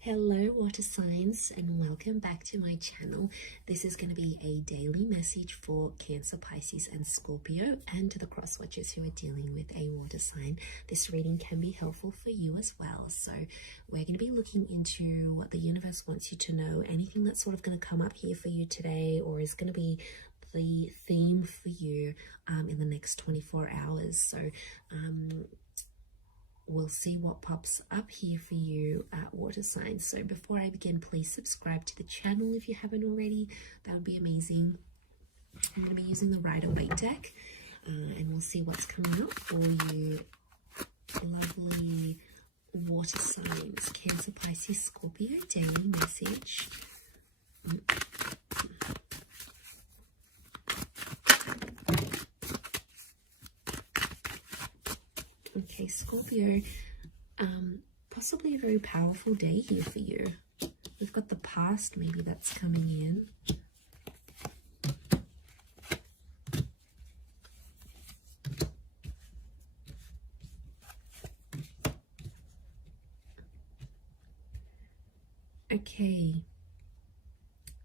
Hello water signs, and welcome back to my channel. This is going to be a daily message for Cancer, Pisces and Scorpio, and to the cross watchers who are dealing with a water sign. This reading can be helpful for you as well. So we're going to be looking into what the universe wants you to know, anything that's sort of going to come up here for you today, or is going to be the theme for you in the next 24 hours. So we'll see what pops up here for you, water signs. So before I begin, please subscribe to the channel if you haven't already. That would be amazing. I'm going to be using the Rider-Waite deck, and we'll see what's coming up for you, lovely water signs. Cancer, Pisces, Scorpio, daily message. Okay, Scorpio, possibly a very powerful day here for you. We've got the past, maybe that's coming in. Okay.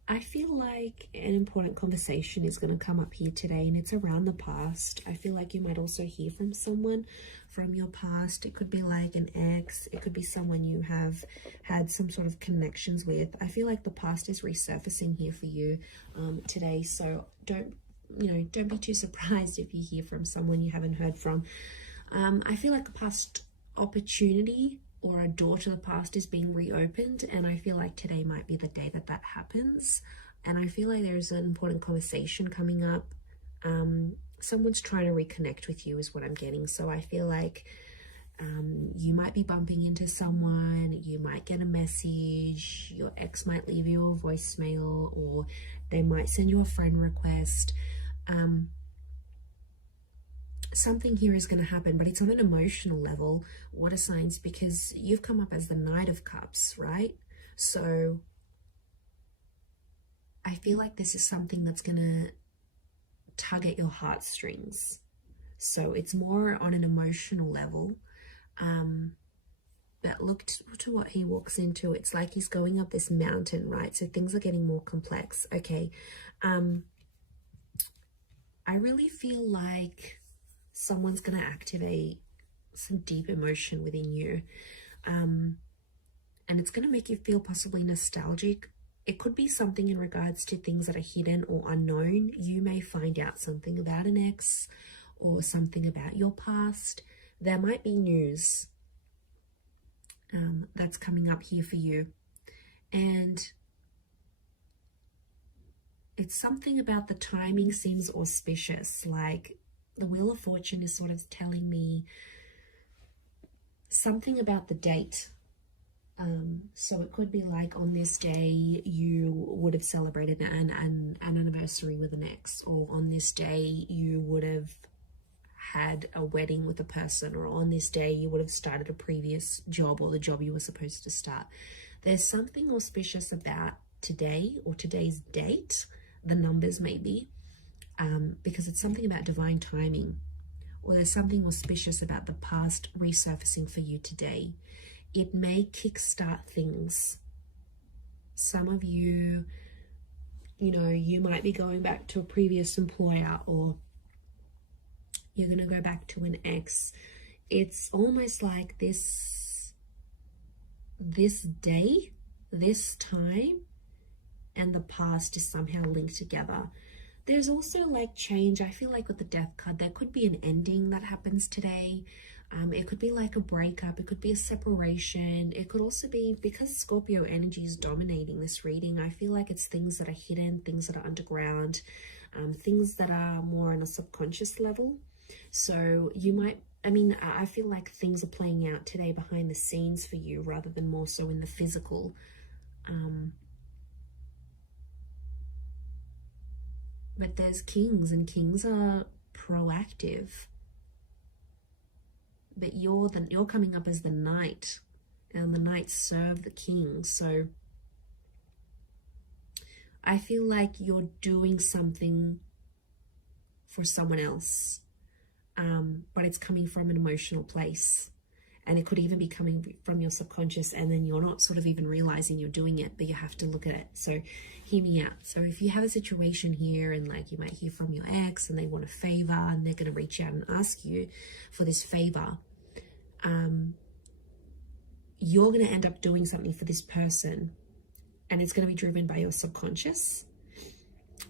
I feel like an important conversation is going to come up here today, and it's around the past. I feel like you might also hear from someone from your past. It could be like an ex. It could be someone you have had some sort of connections with. I feel like the past is resurfacing here for you today. So don't be too surprised if you hear from someone you haven't heard from. I feel like a past opportunity or a door to the past is being reopened, and I feel like today might be the day that that happens. And I feel like there's an important conversation coming up. Someone's trying to reconnect with you is what I'm getting. So I feel like you might be bumping into someone, you might get a message, your ex might leave you a voicemail, or they might send you a friend request. Something here is going to happen, but it's on an emotional level, water signs, because you've come up as the Knight of Cups, right? So I feel like this is something that's going to tug at your heartstrings. So it's more on an emotional level. But look to what he walks into. It's like he's going up this mountain, right? So things are getting more complex. Okay. I really feel like someone's going to activate some deep emotion within you, and it's going to make you feel possibly nostalgic. It could be something in regards to things that are hidden or unknown. You may find out something about an ex or something about your past. There might be news that's coming up here for you, and it's something about the timing seems auspicious. Like the Wheel of Fortune is sort of telling me something about the date. So it could be like on this day you would have celebrated an anniversary with an ex, or on this day you would have had a wedding with a person, or on this day you would have started a previous job or the job you were supposed to start. There's something auspicious about today or today's date, the numbers maybe. Because it's something about divine timing, or there's something auspicious about the past resurfacing for you today. It may kickstart things. Some of you, you might be going back to a previous employer, or you're going to go back to an ex. It's almost like this day, this time, and the past is somehow linked together. There's also like change. I feel like with the Death card, there could be an ending that happens today. It could be like a breakup. It could be a separation. It could also be, because Scorpio energy is dominating this reading, I feel like it's things that are hidden, things that are underground, things that are more on a subconscious level. So you might, I feel like things are playing out today behind the scenes for you rather than more so in the physical. But there's kings, and kings are proactive. But you're coming up as the knight, and the knights serve the king. So I feel like you're doing something for someone else, but it's coming from an emotional place. And it could even be coming from your subconscious, and then you're not sort of even realizing you're doing it, but you have to look at it. So hear me out. So if you have a situation here, and like you might hear from your ex and they want a favor, and they're going to reach out and ask you for this favor, you're going to end up doing something for this person, and it's going to be driven by your subconscious.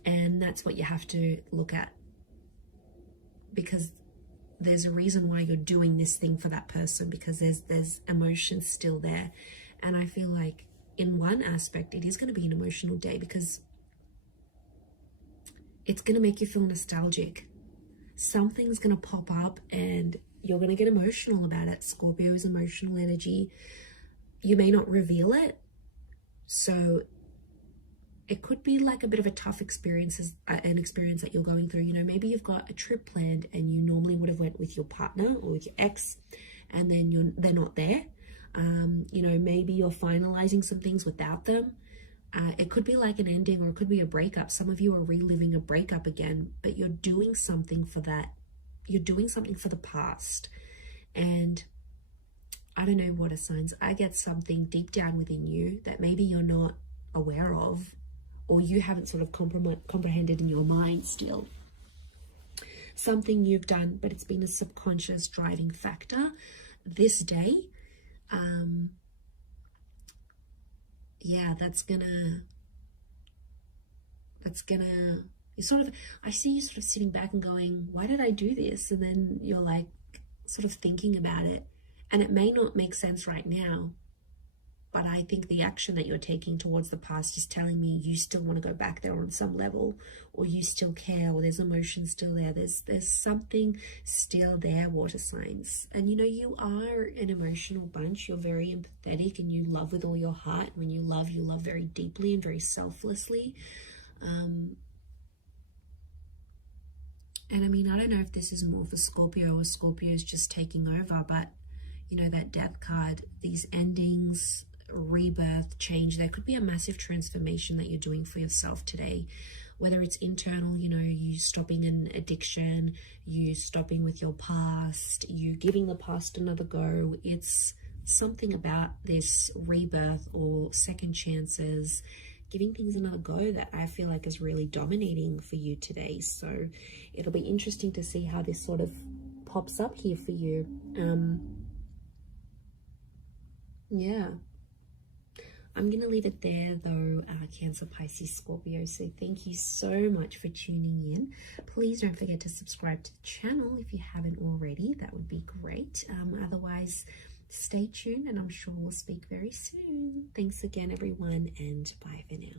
And that's what you have to look at, because there's a reason why you're doing this thing for that person, because there's emotions still there. And I feel like in one aspect, it is going to be an emotional day, because it's going to make you feel nostalgic. Something's going to pop up and you're going to get emotional about it. Scorpio is emotional energy. You may not reveal it. So it could be like a bit of a tough experience, an experience that you're going through. You know, maybe you've got a trip planned and you normally would have went with your partner or with your ex, and then they're not there. You know, maybe you're finalizing some things without them. It could be like an ending, or it could be a breakup. Some of you are reliving a breakup again, but you're doing something for that. You're doing something for the past. And I don't know, water signs, I get something deep down within you that maybe you're not aware of, or you haven't sort of comprehended in your mind still. Something you've done, but it's been a subconscious driving factor this day. Yeah, that's gonna, you sort of, I see you sort of sitting back and going, why did I do this? And then you're like sort of thinking about it, and it may not make sense right now, but I think the action that you're taking towards the past is telling me you still want to go back there on some level, or you still care, or there's emotion still there. There's something still there, water signs. And you know, you are an emotional bunch. You're very empathetic, and you love with all your heart. When you love very deeply and very selflessly. And I mean, I don't know if this is more for Scorpio, or Scorpio is just taking over, but you know, that death card, these endings, rebirth, change, there could be a massive transformation that you're doing for yourself today, whether it's internal, you know, you stopping an addiction, you stopping with your past, you giving the past another go. It's something about this rebirth or second chances, giving things another go, that I feel like is really dominating for you today. So it'll be interesting to see how this sort of pops up here for you. Yeah, I'm going to leave it there though, Cancer, Pisces, Scorpio. So thank you so much for tuning in. Please don't forget to subscribe to the channel if you haven't already. That would be great. Otherwise, stay tuned, and I'm sure we'll speak very soon. Thanks again, everyone, and bye for now.